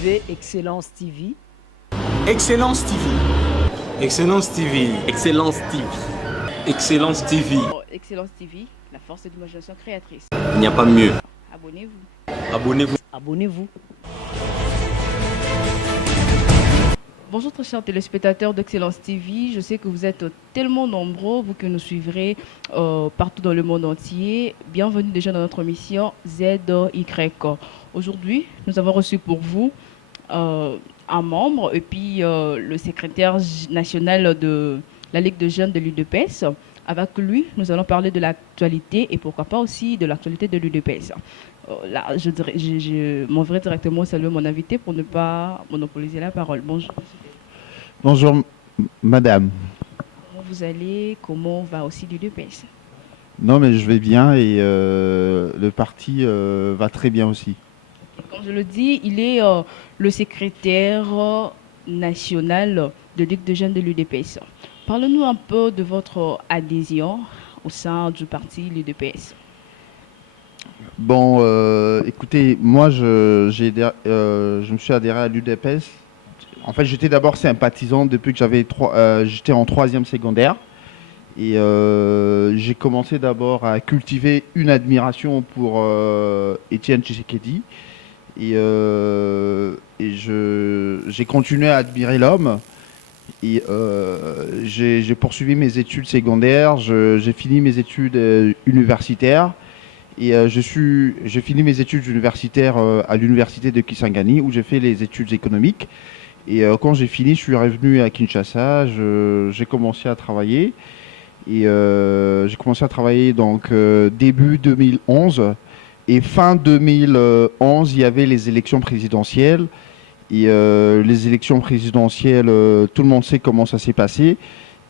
suivez Excellence TV. Excellence TV. Excellence TV. Excellence TV. Excellence TV. Excellence TV, la force de l'imagination créatrice. Il n'y a pas mieux. Abonnez-vous. Abonnez-vous. Abonnez-vous. Bonjour très chers téléspectateurs d'Excellence TV. Je sais que vous êtes tellement nombreux, vous que nous suivrez partout dans le monde entier. Bienvenue déjà dans notre émission ZY. Aujourd'hui, nous avons reçu pour vous un membre et puis le secrétaire national de la Ligue de jeunes de l'UDPS. Avec lui, nous allons parler de l'actualité et pourquoi pas aussi de l'actualité de l'UDPS. Là, je m'en vais directement saluer mon invité pour ne pas monopoliser la parole. Bonjour. Bonjour, madame. Comment vous allez? Comment va aussi l'UDPS? Non, mais je vais bien et le parti va très bien aussi. Comme je le dis, il est le secrétaire national de Ligue de jeunes de l'UDPS. Parlez-nous un peu de votre adhésion au sein du parti l'UDPS. Bon, écoutez, moi, je me suis adhéré à l'UDPS. En fait, j'étais d'abord sympathisant depuis que j'étais en 3e secondaire. Et j'ai commencé d'abord à cultiver une admiration pour Étienne Tshisekedi. Et j'ai continué à admirer l'homme. Et j'ai poursuivi mes études secondaires, j'ai fini mes études universitaires. Et j'ai fini mes études universitaires à l'université de Kisangani où j'ai fait les études économiques. Et quand j'ai fini, je suis revenu à Kinshasa, j'ai commencé à travailler. Et j'ai commencé à travailler donc début 2011. Et fin 2011, il y avait les élections présidentielles. Et les élections présidentielles, tout le monde sait comment ça s'est passé.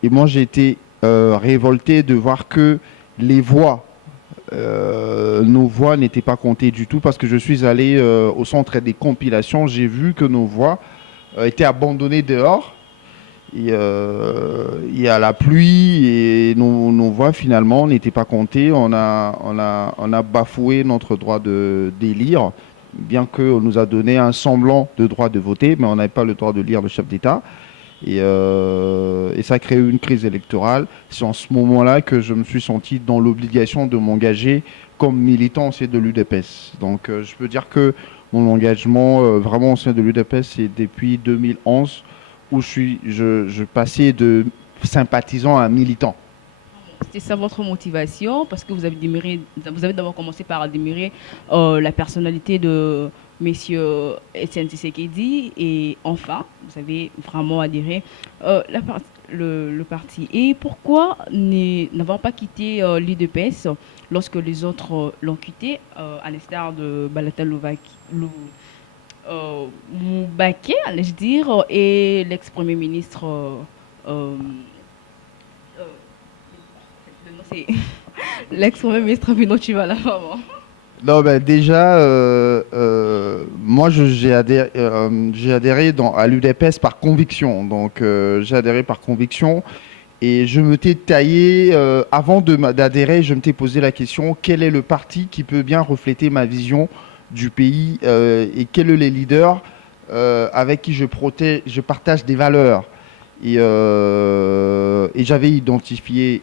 Et moi, j'ai été révolté de voir que les voix, nos voix n'étaient pas comptées du tout parce que je suis allé au centre des compilations. J'ai vu que nos voix étaient abandonnées dehors. Et à la pluie et nos voix finalement n'étaient pas comptées. On a bafoué notre droit d'élire. Bien qu'on nous a donné un semblant de droit de voter, mais on n'avait pas le droit de lire le chef d'État. Et ça a créé une crise électorale. C'est en ce moment-là que je me suis senti dans l'obligation de m'engager comme militant au sein de l'UDPS. Donc je peux dire que mon engagement vraiment au sein de l'UDPS, c'est depuis 2011 où je passais de sympathisant à militant. C'était ça votre motivation, parce que vous avez d'abord commencé par admirer la personnalité de Monsieur Étienne Tshisekedi et enfin, vous avez vraiment adhéré le parti. Et pourquoi n'avoir pas quitté l'UDPS lorsque les autres l'ont quitté, à l'instar de Balata Moubaké, allais-je dire, et l'ex-premier ministre c'est l'ex-premier ministre Bruno Tchivala, vraiment. Non, ben déjà, moi j'ai adhéré à l'UDPS par conviction. Donc j'ai adhéré par conviction et je me t'ai taillé, avant d'adhérer, je me t'ai posé la question, quel est le parti qui peut bien refléter ma vision du pays et quels sont les leaders avec qui je partage des valeurs. Et j'avais identifié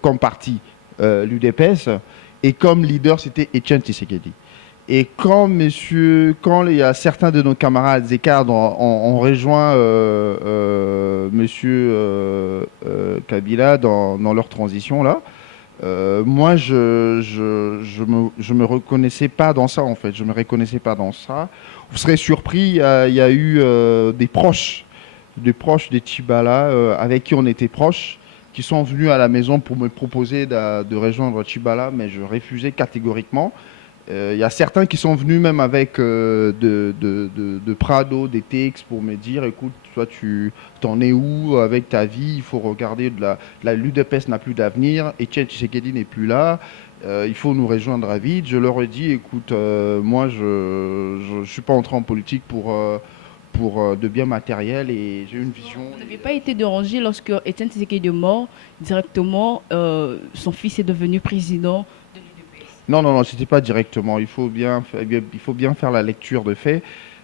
comme parti l'UDPS et comme leader c'était Étienne Tshisekedi. Et quand il y a certains de nos camarades Zécard ont rejoint monsieur Kabila dans leur transition là, moi je me reconnaissais pas dans ça en fait, je me reconnaissais pas dans ça. Vous serez surpris, il y a eu des proches des Tchibala avec qui on était proches, qui sont venus à la maison pour me proposer de rejoindre Tchibala, mais je refusais catégoriquement. Il y a certains qui sont venus même avec de Prado, des TX pour me dire, écoute, toi tu t'en es où avec ta vie, il faut regarder, l'UDPS n'a plus d'avenir, Étienne Tshisekedi n'est plus là, il faut nous rejoindre à vite. Je leur ai dit, écoute, moi je suis pas entré en politique pour de biens matériels et j'ai une vision. Vous n'avez pas été dérangé lorsque Étienne Tshisekedi est mort, directement son fils est devenu président de l'UDPS? Non, c'était pas directement. Il faut bien faire la lecture de faits.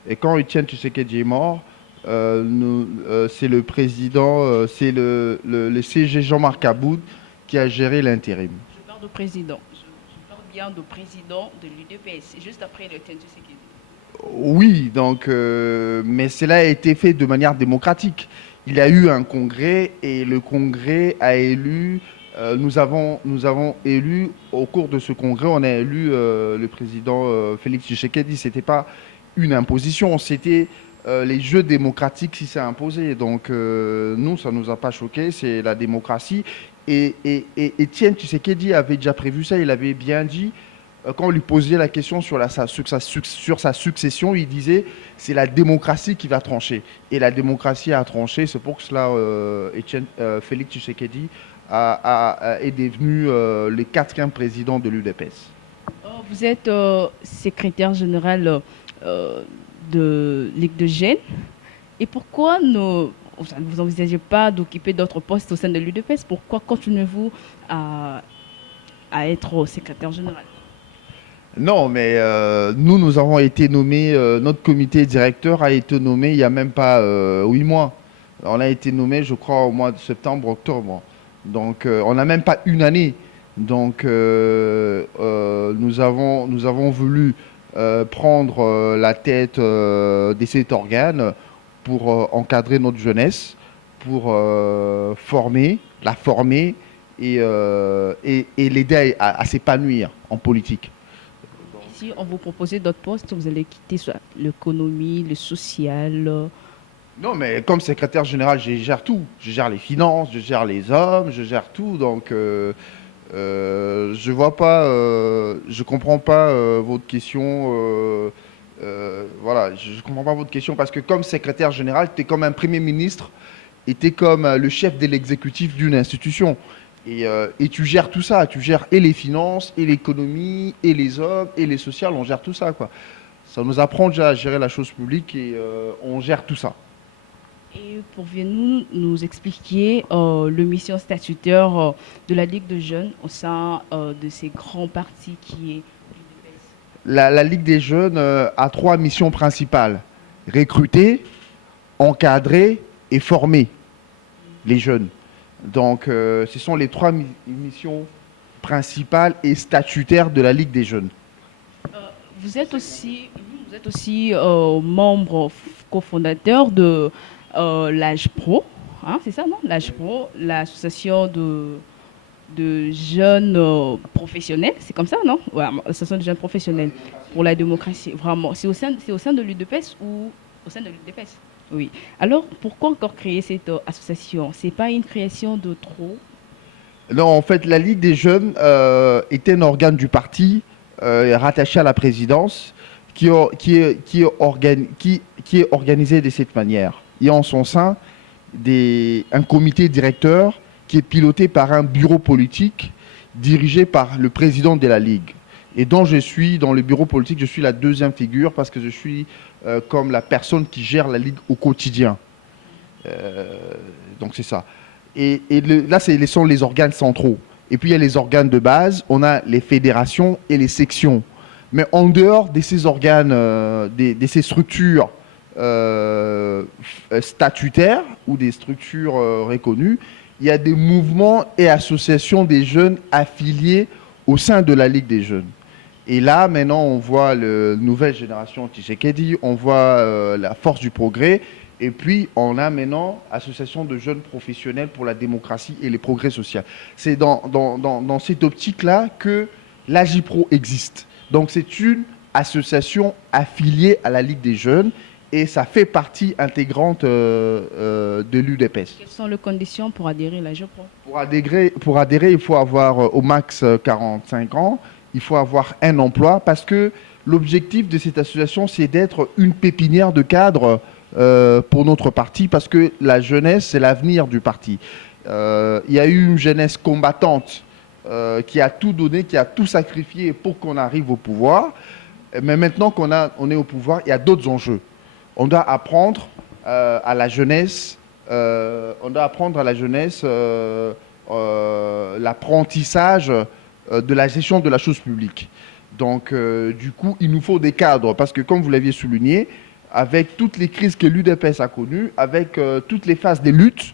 Et quand Etienne Tshisekedi est mort, c'est le président, c'est le CG Jean-Marc Aboud qui a géré l'intérim. Je parle de président. Je parle bien de président de l'UDPS, juste après le Etienne Tshisekedi. Oui, donc, mais cela a été fait de manière démocratique. Il y a eu un congrès et le congrès a élu, nous avons élu, au cours de ce congrès, on a élu le président Félix Tshisekedi. Ce n'était pas une imposition, c'était les jeux démocratiques qui s'est imposé. Donc nous, ça ne nous a pas choqué, c'est la démocratie. Et Etienne Tshisekedi avait déjà prévu ça, il avait bien dit, quand on lui posait la question sur sa succession, il disait c'est la démocratie qui va trancher. Et la démocratie a tranché, c'est pour cela Félix Tshisekedi est devenu le 4e président de l'UDPS. Vous êtes secrétaire général de Ligue de Jeunes. Et pourquoi vous n'envisagez pas d'occuper d'autres postes au sein de l'UDPS? Pourquoi continuez-vous à être secrétaire général? Non, mais nous avons été nommés, notre comité directeur a été nommé il n'y a même pas 8 mois. On a été nommé, je crois, au mois de septembre, octobre. Donc, on n'a même pas une année. Donc, nous avons voulu prendre la tête de cet organe pour encadrer notre jeunesse, pour la former et l'aider à s'épanouir en politique. Si on vous proposait d'autres postes, vous allez quitter soit l'économie, le social. Non, mais comme secrétaire général, je gère tout. Je gère les finances, je gère les hommes, je gère tout. Donc, je vois pas, je comprends pas votre question. Voilà, je comprends pas votre question parce que comme secrétaire général, tu es comme un premier ministre et tu es comme le chef de l'exécutif d'une institution. Et tu gères tout ça, tu gères et les finances, et l'économie, et les hommes, et les sociales, on gère tout ça, quoi. Ça nous apprend déjà à gérer la chose publique et on gère tout ça. Et pourriez-vous nous expliquer le mission statutaire de la Ligue de jeunes au sein de ces grands partis qui est l'UDPS? La Ligue des jeunes a 3 missions principales. Recruter, encadrer et former les jeunes. Donc, ce sont les 3 missions principales et statutaires de la Ligue des jeunes. Vous êtes aussi membre cofondateur de l'AGPRO, hein, c'est ça, non? L'AGPRO, l'association de jeunes professionnels, c'est comme ça, non? Ouais, l'association de jeunes professionnels pour la démocratie, vraiment. C'est au sein de l'UDPS ou au sein de l'UDPS? Oui. Alors, pourquoi encore créer cette association? C'est pas une création de trop? Non, en fait, la Ligue des jeunes était un organe du parti rattaché à la présidence qui est organisé de cette manière. Il y a en son sein un comité directeur qui est piloté par un bureau politique dirigé par le président de la Ligue. Et dont je suis, dans le bureau politique, je suis la 2e figure parce que je suis comme la personne qui gère la Ligue au quotidien. Donc c'est ça. Là, ce sont les organes centraux. Et puis il y a les organes de base, on a les fédérations et les sections. Mais en dehors de ces organes, de ces structures statutaires ou des structures reconnues, il y a des mouvements et associations des jeunes affiliés au sein de la Ligue des jeunes. Et là, maintenant, on voit la nouvelle génération Tshisekedi, on voit la force du progrès, et puis on a maintenant l'association de jeunes professionnels pour la démocratie et les progrès sociaux. C'est dans cette optique-là que l'AGPRO existe. Donc c'est une association affiliée à la Ligue des jeunes, et ça fait partie intégrante de l'UDPS. Quelles sont les conditions pour adhérer à l'AGPRO? Pour adhérer, il faut avoir au max 45 ans. Il faut avoir un emploi parce que l'objectif de cette association, c'est d'être une pépinière de cadres pour notre parti parce que la jeunesse, c'est l'avenir du parti. Il y a eu une jeunesse combattante qui a tout donné, qui a tout sacrifié pour qu'on arrive au pouvoir. Mais maintenant qu'on est au pouvoir, il y a d'autres enjeux. On doit apprendre à la jeunesse, l'apprentissage de la gestion de la chose publique. Donc, du coup, il nous faut des cadres parce que, comme vous l'aviez souligné, avec toutes les crises que l'UDPS a connues, avec toutes les phases des luttes,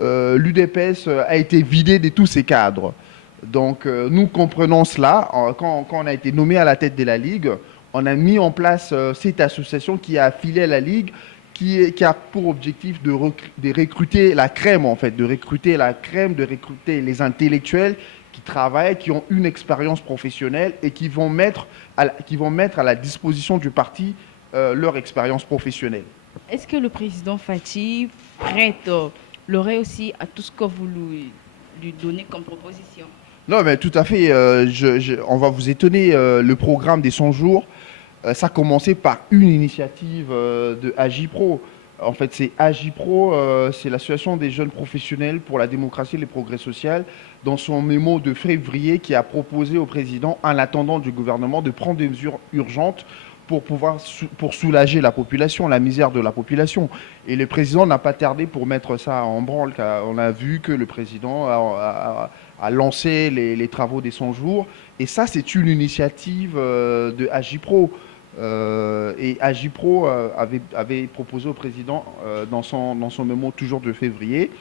l'UDPS a été vidé de tous ses cadres. Donc nous comprenons cela. Quand on a été nommé à la tête de la Ligue, on a mis en place cette association qui a affilié à la Ligue, qui a pour objectif de recruter la crème, en fait, de recruter les intellectuels qui travaillent, qui ont une expérience professionnelle et qui vont mettre à la disposition du parti leur expérience professionnelle. Est-ce que le président Fathi prête l'oreille aussi à tout ce que vous lui donnez comme proposition? Non, mais tout à fait. On va vous étonner. Le programme des 100 jours, ça a commencé par une initiative de Agipro. En fait, c'est Agipro, c'est l'Association des jeunes professionnels pour la démocratie et le progrès social, dans son mémo de février, qui a proposé au président, en attendant du gouvernement, de prendre des mesures urgentes pour soulager la population, la misère de la population. Et le président n'a pas tardé pour mettre ça en branle, car on a vu que le président a lancé les travaux des 100 jours. Et ça, c'est une initiative de Agipro. Et Agipro avait proposé au président, dans son mémo toujours de février,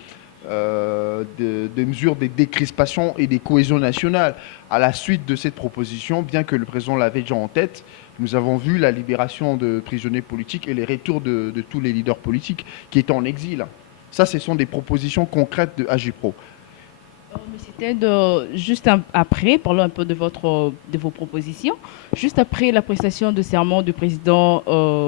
des mesures de décrispation et de cohésion nationale. À la suite de cette proposition, bien que le président l'avait déjà en tête, nous avons vu la libération de prisonniers politiques et les retours de tous les leaders politiques qui étaient en exil. Ça, ce sont des propositions concrètes de Agipro. C'était juste après, parlons un peu de vos propositions, juste après la prestation de serment du président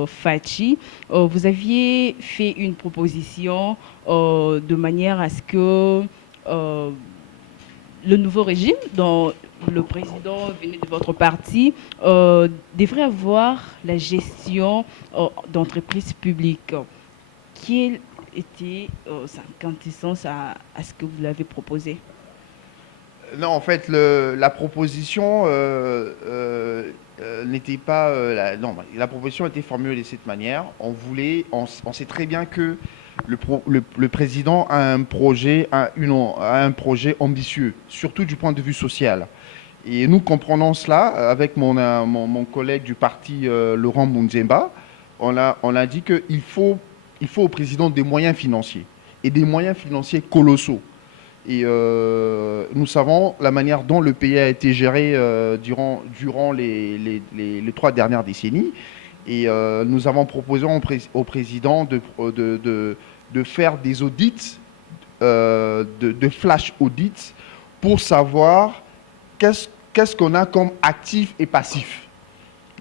Fathi, vous aviez fait une proposition de manière à ce que le nouveau régime, dont le président venait de votre parti, devrait avoir la gestion d'entreprises publiques. Quelle était sa quintessence à ce que vous l'avez proposé? Non, en fait, la proposition n'était pas... la proposition était formulée de cette manière. On sait très bien que le président a un projet ambitieux, surtout du point de vue social. Et nous comprenons cela avec mon collègue du parti, Laurent Munzemba. On a dit qu'il faut au président des moyens financiers, et des moyens financiers colossaux. Et nous savons la manière dont le pays a été géré durant les 3 dernières décennies. Et nous avons proposé au président de faire des audits, de flash audits, pour savoir qu'est-ce qu'on a comme actif et passif.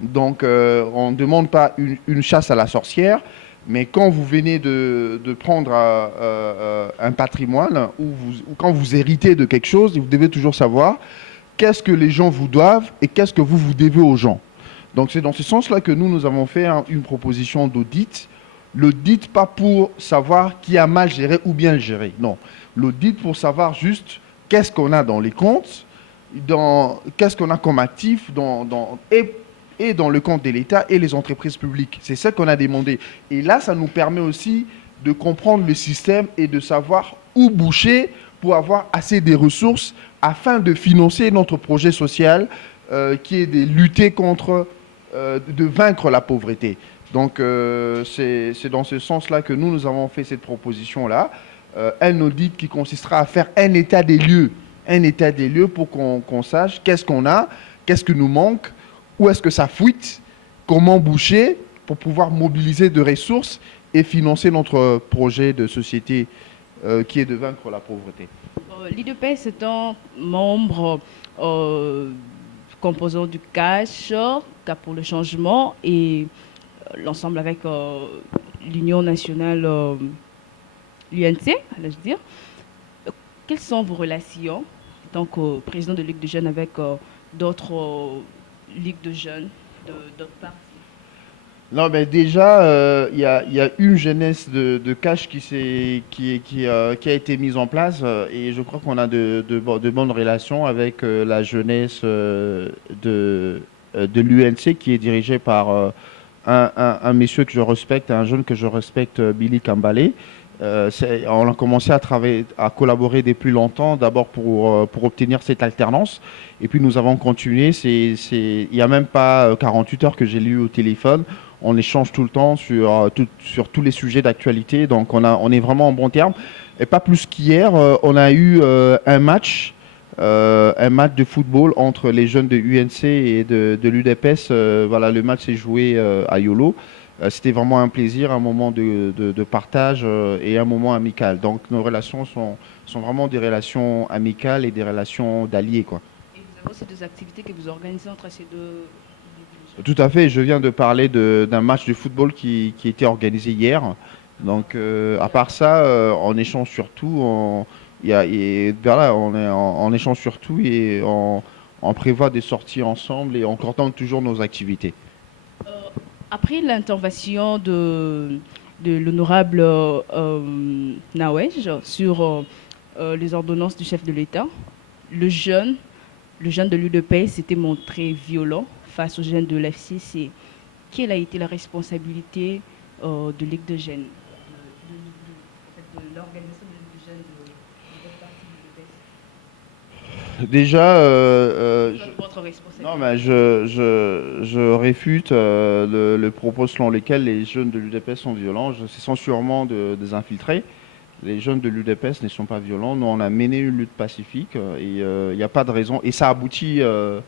Donc on ne demande pas une chasse à la sorcière, mais quand vous venez de prendre un patrimoine, ou quand vous héritez de quelque chose, vous devez toujours savoir qu'est-ce que les gens vous doivent et qu'est-ce que vous devez aux gens. Donc c'est dans ce sens-là que nous avons fait une proposition d'audit. L'audit pas pour savoir qui a mal géré ou bien géré, non. L'audit pour savoir juste qu'est-ce qu'on a dans les comptes, qu'est-ce qu'on a comme actif et dans le compte de l'État et les entreprises publiques. C'est ça qu'on a demandé. Et là, ça nous permet aussi de comprendre le système et de savoir où boucher pour avoir assez de ressources afin de financer notre projet social qui est de lutter contre, de vaincre la pauvreté. Donc, c'est dans ce sens-là que nous avons fait cette proposition-là. Un audit qui consistera à faire un état des lieux pour qu'on sache qu'est-ce qu'on a, qu'est-ce qui nous manque, où est-ce que ça fuite, comment boucher pour pouvoir mobiliser de ressources et financer notre projet de société qui est de vaincre la pauvreté. L'IDPS est un membre composant du CACH, Cap pour le changement, et l'ensemble avec l'Union nationale, l'UNC, allais-je dire. Quelles sont vos relations en tant que président de Ligue de jeunes avec d'autres Ligue de jeunes d'autres partis? Non, mais déjà, il y a une jeunesse de CACH qui a été mise en place, et je crois qu'on a de bonnes relations avec la jeunesse de l'UNC, qui est dirigée par un monsieur que je respecte, un jeune que je respecte, Billy Kambale. On a commencé à collaborer depuis longtemps, d'abord pour obtenir cette alternance. Et puis nous avons continué. Il n'y a même pas 48 heures que j'ai lu au téléphone. on échange tout le temps sur tous les sujets d'actualité. Donc on est vraiment en bon terme. Et pas plus qu'hier, on a eu un match de football entre les jeunes de UNC et de l'UDPS. Voilà, le match s'est joué à YOLO. C'était vraiment un plaisir, un moment de partage et un moment amical. Donc nos relations sont vraiment des relations amicales et des relations d'alliés, quoi. Et vous avez aussi des activités que vous organisez entre ces deux divisions. Tout à fait, je viens de parler d'un match de football qui a été organisé hier. Donc à part ça, on échange sur tout. Voilà, on échange sur tout et on prévoit des sorties ensemble et on coordonne toujours nos activités. Après l'intervention de l'honorable Nawej sur les ordonnances du chef de l'État, le jeune de l'UDPS s'était montré violent face aux jeunes de l'FCC. Quelle a été la responsabilité de Ligue de jeunes, de l'organisation de Ligue de jeunes de votre parti de l'UDPS? Déjà, Votre responsabilité. non, mais je réfute le propos selon lequel les jeunes de l'UDPS sont violents. Ce sont sûrement des infiltrés. Les jeunes de l'UDPS ne sont pas violents. Nous, on a mené une lutte pacifique et il n'y a pas de raison. Et ça aboutit à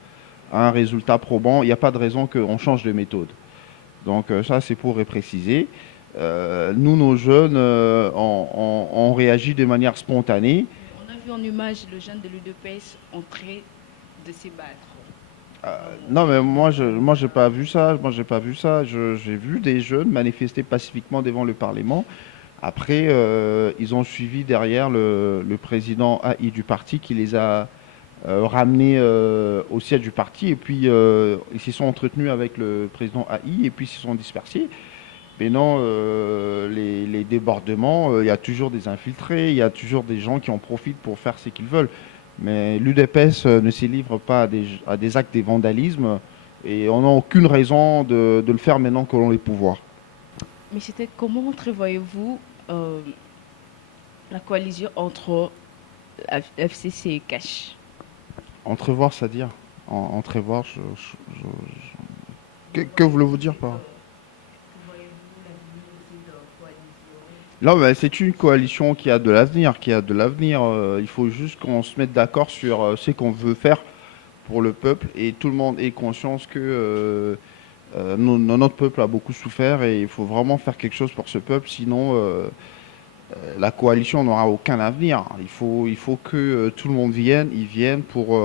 un résultat probant. Il n'y a pas de raison qu'on change de méthode. Donc ça, c'est pour préciser. Nous, nos jeunes, on réagit de manière spontanée. On a vu en image le jeune de l'UDPS en train de se battre. Non, mais moi, j'ai pas vu ça. Moi, j'ai pas vu ça. J'ai vu des jeunes manifester pacifiquement devant le Parlement. Après, ils ont suivi derrière le président AI du parti qui les a ramenés au siège du parti. Et puis, ils s'y sont entretenus avec le président AI et puis ils se sont dispersés. Mais non, les débordements, il y a toujours des infiltrés, il y a toujours des gens qui en profitent pour faire ce qu'ils veulent. Mais l'UDPS ne s'y livre pas à des actes de vandalisme et on n'a aucune raison de le faire maintenant que l'on a les pouvoirs. Mais c'était comment entrevoyez-vous la coalition entre FCC et Cash? Entrevoir, c'est-à-dire entrevoir, que voulez-vous dire par là? Mais c'est une coalition qui a de l'avenir, il faut juste qu'on se mette d'accord sur ce qu'on veut faire pour le peuple et tout le monde ait conscience que notre peuple a beaucoup souffert et il faut vraiment faire quelque chose pour ce peuple, sinon la coalition n'aura aucun avenir. Il faut que tout le monde vienne pour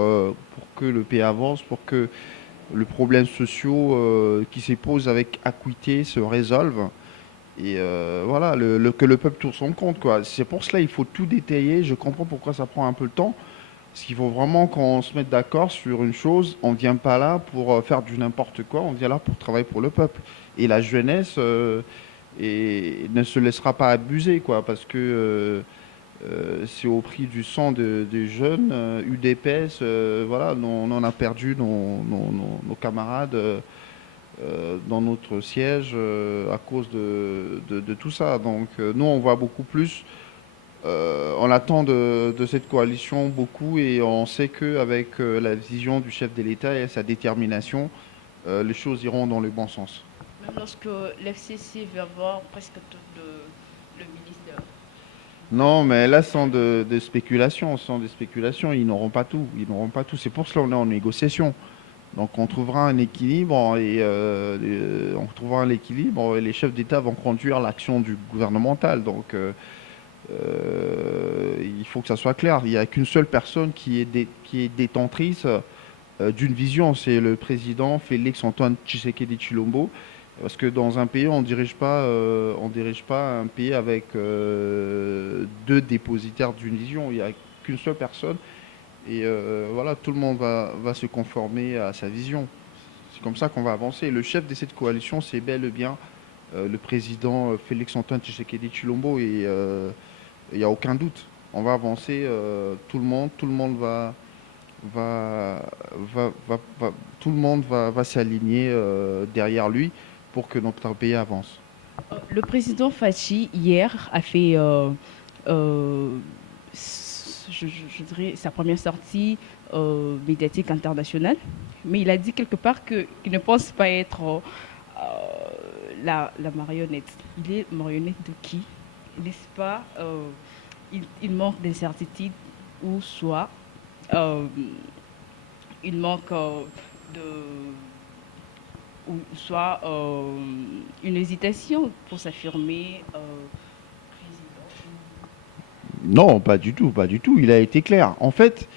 que le pays avance, pour que les problèmes sociaux qui se posent avec acuité se résolvent. Et voilà, que le peuple tourne son compte, quoi. C'est pour cela qu'il faut tout détailler. Je comprends pourquoi ça prend un peu de temps. Parce qu'il faut vraiment qu'on se mette d'accord sur une chose. On ne vient pas là pour faire du n'importe quoi. On vient là pour travailler pour le peuple. Et la jeunesse ne se laissera pas abuser, quoi. Parce que c'est au prix du sang des jeunes. UDPS, voilà, on en a perdu nos camarades. Dans notre siège à cause de tout ça. Donc nous, on voit beaucoup plus. On attend de cette coalition beaucoup et on sait qu'avec la vision du chef de l'État et sa détermination, les choses iront dans le bon sens. Même lorsque l'FCC veut avoir presque tout le ministère. Non, mais là, ce sont des spéculations. Ils n'auront pas tout. C'est pour cela qu'on est en négociation. Donc on trouvera un équilibre et les chefs d'État vont conduire l'action du gouvernemental. Donc il faut que ça soit clair. Il n'y a qu'une seule personne qui est détentrice d'une vision, c'est le président Félix Antoine Tshisekedi Tshilombo. Parce que dans un pays, on dirige pas un pays avec deux dépositaires d'une vision. Il n'y a qu'une seule personne. Et voilà, tout le monde va se conformer à sa vision. C'est comme ça qu'on va avancer. Le chef de cette coalition, c'est bel et bien le président Félix-Antoine Tshisekedi Tshilombo. Et il n'y a aucun doute. On va avancer. Tout le monde va s'aligner derrière lui pour que notre pays avance. Le président Fachi, hier, a fait je dirais, sa première sortie médiatique internationale. Mais il a dit quelque part qu'il ne pense pas être la marionnette. Il est marionnette de qui? N'est-ce pas? Il manque d'incertitude ou soit il manque de ou soit une hésitation pour s'affirmer président. Non, pas du tout, pas du tout. Il a été clair. En fait,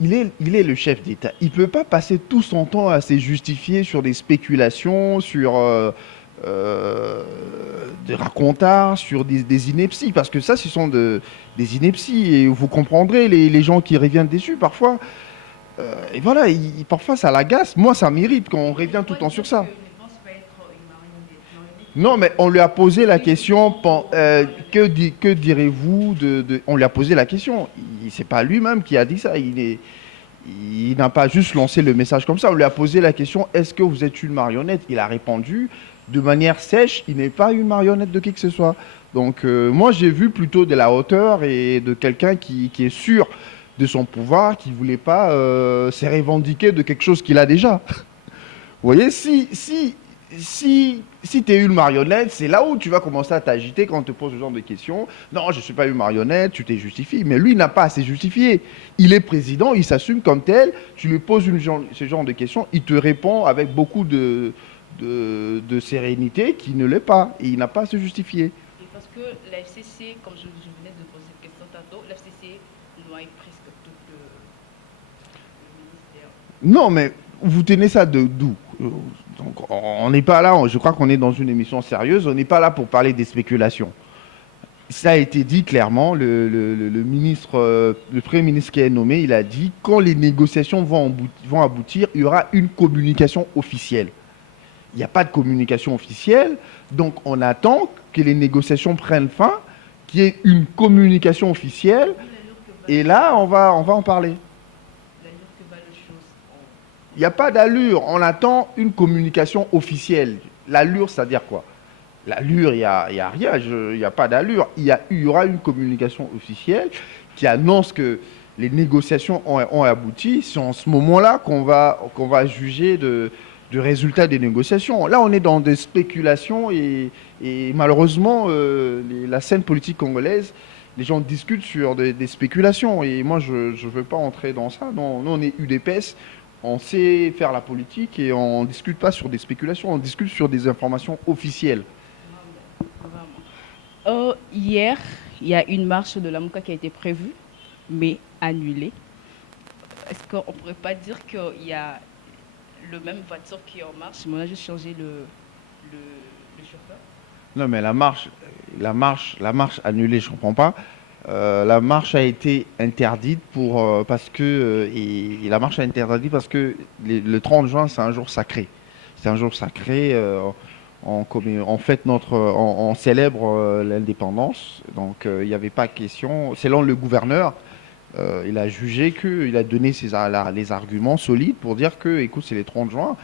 il est le chef d'État. Il ne peut pas passer tout son temps à se justifier sur des spéculations, sur des racontards, sur des inepties. Parce que ça, ce sont des inepties. Et vous comprendrez les gens qui reviennent déçus parfois. Et voilà, parfois ça l'agace. Moi, ça m'irrite quand on revient tout le temps sur ça. Non, mais on lui a posé la question, que direz-vous on lui a posé la question. C'est pas lui-même qui a dit ça. Il n'a pas juste lancé le message comme ça. On lui a posé la question, est-ce que vous êtes une marionnette? Il a répondu de manière sèche, il n'est pas une marionnette de qui que ce soit. Donc moi, j'ai vu plutôt de la hauteur et de quelqu'un qui est sûr de son pouvoir, qui ne voulait pas se revendiquer de quelque chose qu'il a déjà. Vous voyez, si tu es une marionnette, c'est là où tu vas commencer à t'agiter quand on te pose ce genre de questions. Non, je ne suis pas une marionnette, tu t'es justifié. Mais lui, il n'a pas à se justifier. Il est président, il s'assume comme tel. Tu lui poses ce genre de questions, il te répond avec beaucoup de sérénité qui ne l'est pas. Et il n'a pas à se justifier. Et parce que la FCC, comme je venais de poser cette question tantôt, la FCC noie presque tout le ministère. Non, mais vous tenez ça d'où? Donc, on n'est pas là, je crois qu'on est dans une émission sérieuse, on n'est pas là pour parler des spéculations. Ça a été dit clairement, le Premier ministre qui est nommé, il a dit quand les négociations vont aboutir, il y aura une communication officielle. Il n'y a pas de communication officielle, donc on attend que les négociations prennent fin, qu'il y ait une communication officielle, et là on va en parler. Il n'y a pas d'allure, on attend une communication officielle. L'allure, c'est-à-dire quoi? L'allure, il n'y a rien, il n'y a pas d'allure. Il y aura une communication officielle qui annonce que les négociations ont abouti. C'est en ce moment-là qu'on va juger du résultat des négociations. Là, on est dans des spéculations et malheureusement, la scène politique congolaise, les gens discutent sur des spéculations. Et moi, je ne veux pas entrer dans ça. Non, nous, on est UDPS. On sait faire la politique et on ne discute pas sur des spéculations, on discute sur des informations officielles. Hier, il y a une marche de la Mouka qui a été prévue, mais annulée. Est-ce qu'on ne pourrait pas dire qu'il y a le même voiture qui est en marche, mais on a juste changé le chauffeur? Non, mais la marche annulée, je ne comprends pas. La marche a été interdite parce que la marche a été interdite parce que le 30 juin c'est un jour sacré. C'est un jour sacré. On célèbre l'indépendance. Donc il n'y avait pas question. Selon le gouverneur, il a jugé il a donné les arguments solides pour dire que, écoute, c'est le 30 juin.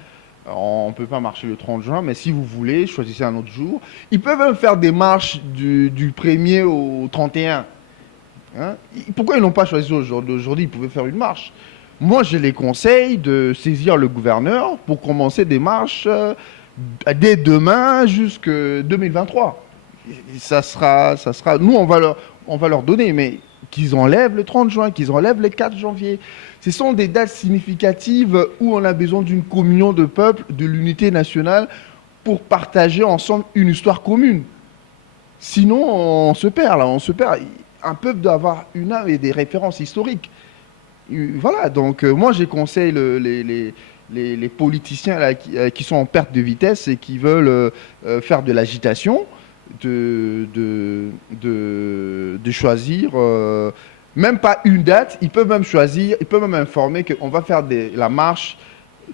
On ne peut pas marcher le 30 juin, mais si vous voulez, choisissez un autre jour. Ils peuvent même faire des marches du 1er au 31. Hein? Pourquoi ils n'ont pas choisi aujourd'hui? Ils pouvaient faire une marche. Moi, je les conseille de saisir le gouverneur pour commencer des marches dès demain jusqu'en 2023. Ça sera. Nous, on va leur donner, mais qu'ils enlèvent le 30 juin, qu'ils enlèvent le 4 janvier. Ce sont des dates significatives où on a besoin d'une communion de peuple, de l'unité nationale pour partager ensemble une histoire commune. Sinon, on se perd là, on se perd. Un peuple doit avoir une âme et des références historiques. Voilà, donc moi je conseille les politiciens là, qui sont en perte de vitesse et qui veulent faire de l'agitation, de choisir, même pas une date, ils peuvent même choisir, ils peuvent même informer qu'on va faire la marche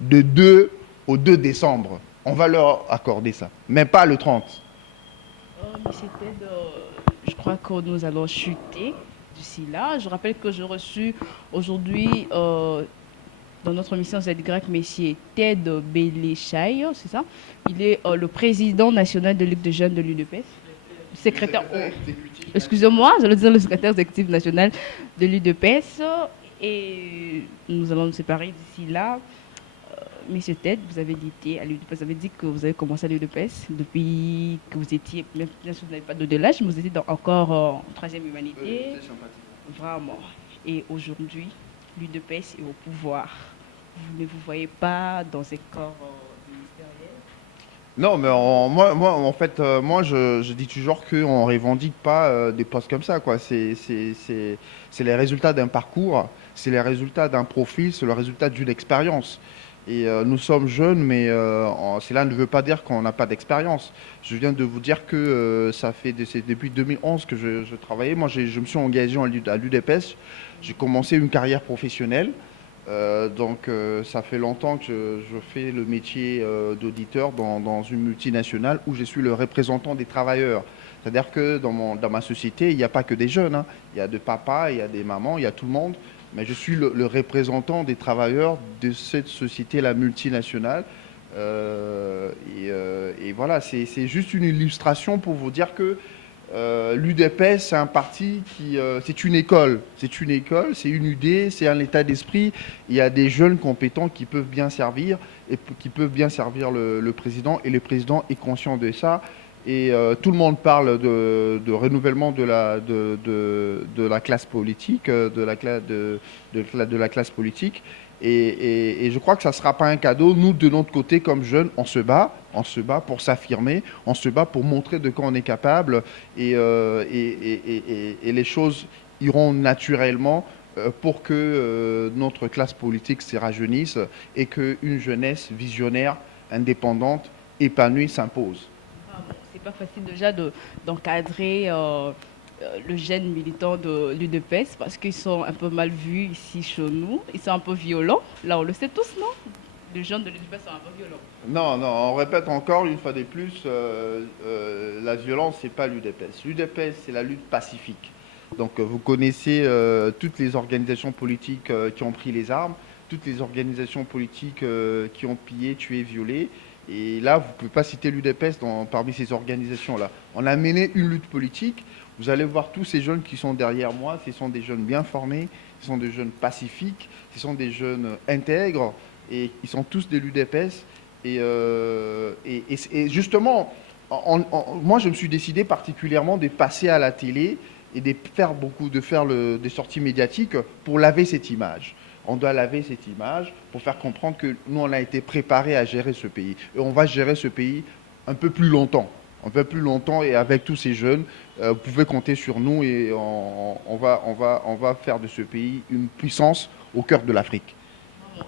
de 2 au 2 décembre. On va leur accorder ça, mais pas le 30. Je crois que nous allons chuter d'ici là. Je rappelle que j'ai reçu aujourd'hui dans notre mission ZY Messier Ted Béléchaï, c'est ça? Il est le président national de Ligue de jeunes de l'UDPS. Secrétaire. Excusez-moi, je le dire le secrétaire exécutif national de l'UDPS. Et nous allons nous séparer d'ici là. Monsieur Ted, vous avez dit que vous avez commencé à l'UDPS depuis que vous étiez, même bien sûr vous n'avez pas de l'âge, mais vous étiez encore en troisième humanité. Vraiment. Et aujourd'hui, l'UDPS est au pouvoir. Vous ne vous voyez pas dans un corps ministériel? Non, mais moi, je dis toujours qu'on ne revendique pas des postes comme ça, quoi. C'est les résultats d'un parcours, c'est les résultats d'un profil, c'est le résultat d'une expérience. Et nous sommes jeunes, mais cela ne veut pas dire qu'on n'a pas d'expérience. Je viens de vous dire que c'est depuis 2011 que je travaillais. Moi, je me suis engagé à l'UDPS. J'ai commencé une carrière professionnelle. Donc ça fait longtemps que je fais le métier d'auditeur dans une multinationale où je suis le représentant des travailleurs. C'est-à-dire que dans ma société, il n'y a pas que des jeunes, hein. Il y a des papas, il y a des mamans, il y a tout le monde. Mais je suis le représentant des travailleurs de cette société, la multinationale. Et voilà, c'est juste une illustration pour vous dire que l'UDPS, c'est un parti c'est une école. C'est une école, c'est une idée, c'est un état d'esprit. Il y a des jeunes compétents qui peuvent bien servir et qui peuvent bien servir le président. Et le président est conscient de ça. Et tout le monde parle de renouvellement de la classe politique, de la classe politique. Et je crois que ça ne sera pas un cadeau. Nous, de notre côté, comme jeunes, on se bat pour s'affirmer, on se bat pour montrer de quoi on est capable. Et les choses iront naturellement pour que notre classe politique se rajeunisse et qu'une jeunesse visionnaire, indépendante, épanouie s'impose. C'est pas facile déjà d'encadrer le jeune militant de l'UDPS parce qu'ils sont un peu mal vus ici chez nous. Ils sont un peu violents. Là, on le sait tous, non? Les jeunes de l'UDPS sont un peu violents. Non, on répète encore une fois de plus, la violence, c'est pas l'UDPS. L'UDPS, c'est la lutte pacifique. Donc, vous connaissez toutes les organisations politiques qui ont pris les armes, toutes les organisations politiques qui ont pillé, tué, violé. Et là, vous ne pouvez pas citer l'UDPS parmi ces organisations-là. On a mené une lutte politique. Vous allez voir tous ces jeunes qui sont derrière moi. Ce sont des jeunes bien formés, ce sont des jeunes pacifiques, ce sont des jeunes intègres. Et ils sont tous de l'UDPS. Et justement, moi, je me suis décidé particulièrement de passer à la télé et de faire des sorties médiatiques pour laver cette image. On doit laver cette image pour faire comprendre que nous, on a été préparés à gérer ce pays. Et on va gérer ce pays un peu plus longtemps. Et avec tous ces jeunes, vous pouvez compter sur nous et on va faire de ce pays une puissance au cœur de l'Afrique.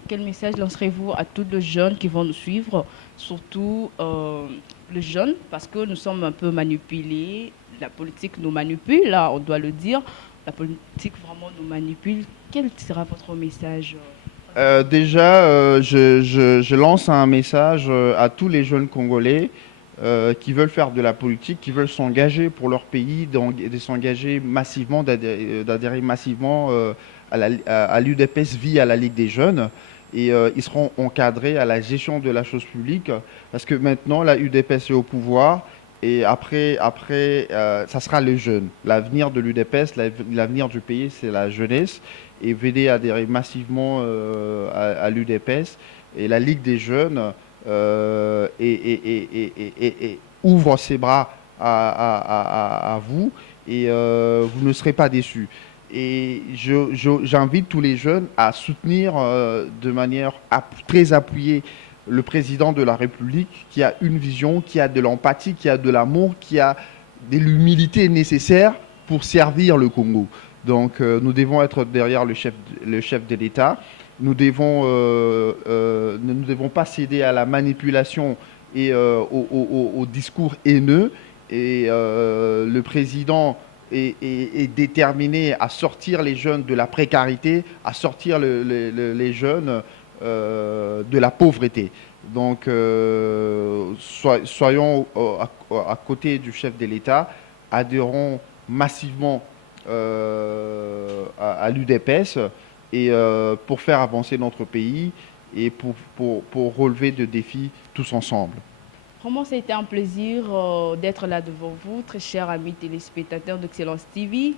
Quel message lancerez-vous à tous les jeunes qui vont nous suivre, surtout les jeunes, parce que nous sommes un peu manipulés, la politique nous manipule, là on doit le dire, la politique vraiment nous manipule. Quel sera votre message? Déjà, je lance un message à tous les jeunes Congolais qui veulent faire de la politique, qui veulent s'engager pour leur pays, de s'engager massivement, d'adhérer massivement à l'UDPS via la Ligue des jeunes. Et ils seront encadrés à la gestion de la chose publique parce que maintenant, la UDPS est au pouvoir. Et après ça sera les jeunes. L'avenir de l'UDPS, l'avenir du pays, c'est la jeunesse. Et venez adhérer massivement à l'UDPS. Et la Ligue des jeunes ouvre ses bras à vous et vous ne serez pas déçus. Et j'invite tous les jeunes à soutenir de manière très appuyée le président de la République qui a une vision, qui a de l'empathie, qui a de l'amour, qui a de l'humilité nécessaire pour servir le Congo. Donc nous devons être derrière le chef de l'État. Nous ne devons pas céder à la manipulation et au discours haineux. Et le président est déterminé à sortir les jeunes de la précarité, à sortir les jeunes de la pauvreté. Donc, soyons à côté du chef de l'État, adhérons massivement à l'UDPS et pour faire avancer notre pays et pour relever des défis tous ensemble. Vraiment, ça a été un plaisir d'être là devant vous, très chers amis téléspectateurs d'Excellence TV.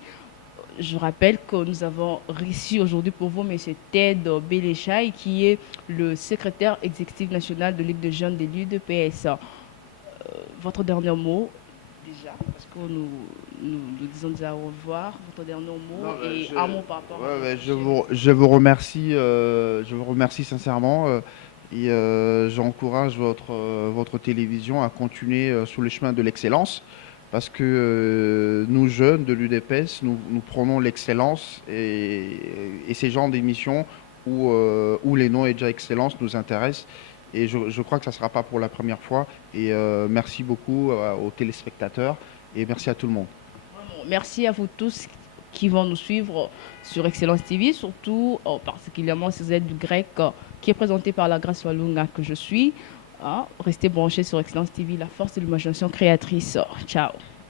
Je rappelle que nous avons reçu aujourd'hui pour vous M. Ted Béléchaï, qui est le secrétaire exécutif national de Ligue de jeunes de l'UDPS. Votre dernier mot, déjà, parce que nous disons déjà au revoir. Votre dernier mot un mot par rapport à... Je vous remercie sincèrement. Et j'encourage votre télévision à continuer sur le chemin de l'excellence parce que nous, jeunes de l'UDPS, nous prenons l'excellence et ces genres d'émissions où les noms et déjà excellence nous intéressent. Et je crois que ça ne sera pas pour la première fois. Et merci beaucoup aux téléspectateurs et merci à tout le monde. Merci à vous tous qui vont nous suivre sur Excellence TV, surtout particulièrement si vous êtes du grec qui est présenté par la Grâce Walunga que je suis. Restez branchés sur Excellence TV, la force de l'imagination créatrice. Ciao.